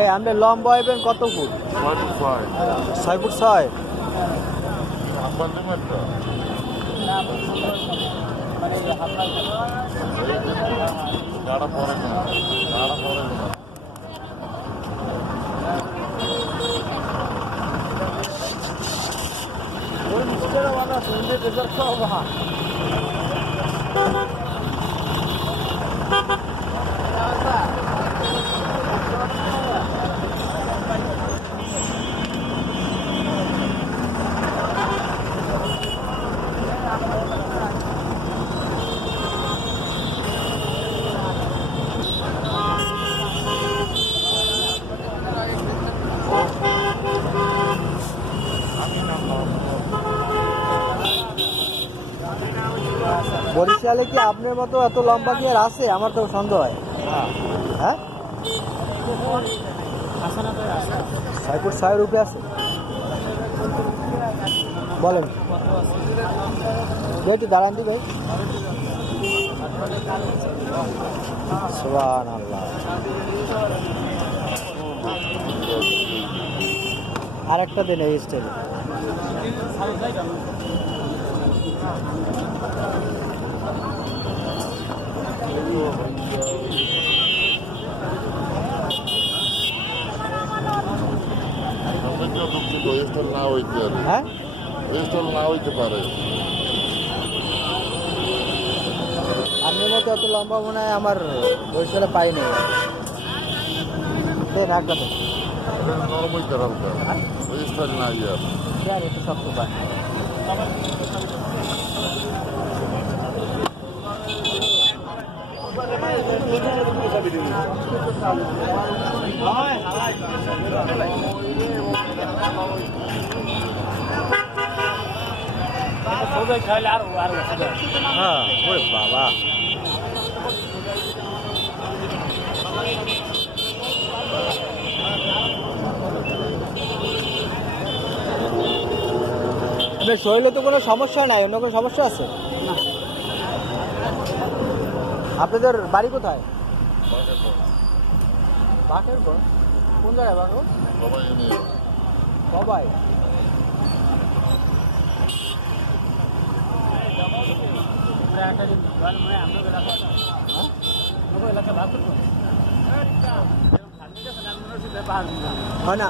এই আপনি লম্বা হইবেন কত ফুট? ছয় ফুট ছয়। বরিশালে কি আপনার মতো এত লম্বা কি আর আছে? আমার তো সন্দেহ হয়। হ্যাঁ? ছয় ফুট ছয়ের উপরে আছে। বলেন। একটু দাঁড়ান দি ভাই। আর একটা দিন এই ইনস্টল না হ্যাঁ? ইনস্টল না হইতে পারে। আপনার মতো এত লম্বা মনে হয় আমার বরিশালে পাইনি। একটা দেন নরম হইতে হালকা। ইনস্টল না ইয়ার একটু শক্ত পায়? হ্যাঁ ওরে বাবা। আপনার শরীরে তো কোনো সমস্যা নাই অন্য কোনো সমস্যা আছে? আপনাদের বাড়ি কোথায়? বাঘের পর কোন জায়গায় বাঘ? সবাই হয়? না